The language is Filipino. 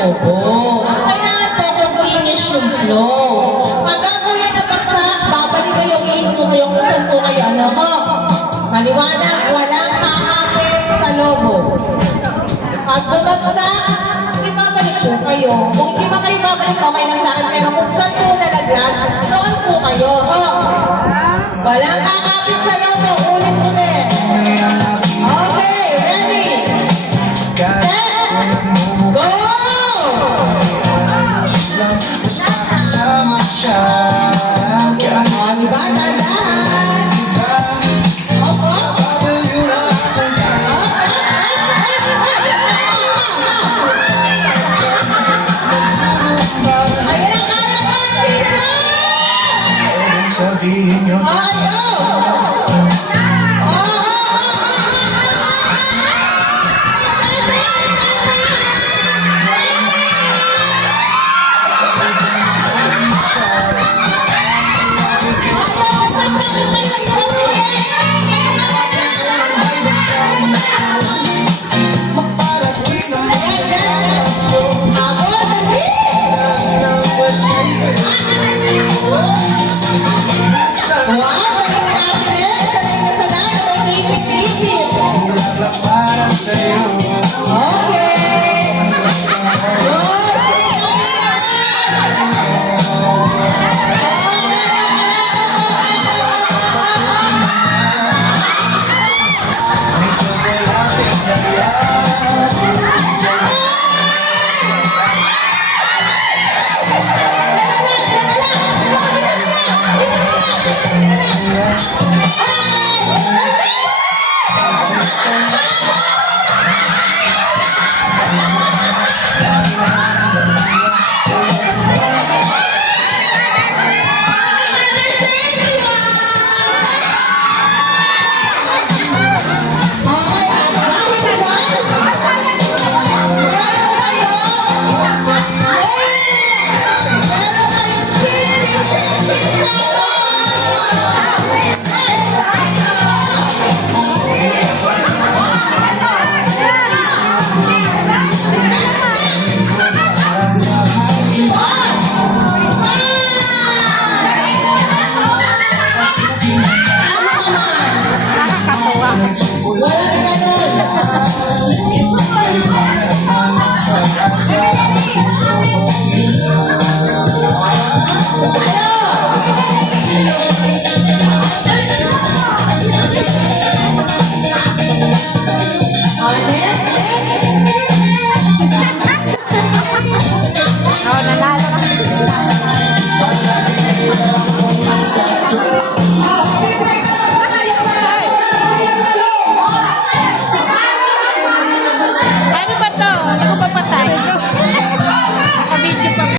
lobo. Kailangan po continuous yung flow. Pagka po yan napagsak, babalik kayo, ihinto kayo kung saan po kayo. Ano mo? Maliwanag, walang kakapit sa lobo. Pag bumagsak, ibabalik po kayo. Kung hindi ba kayo babalik, okay lang sa akin. Pero kung saan po nalaglag, doon po kayo. Walang kakapit sa lobo.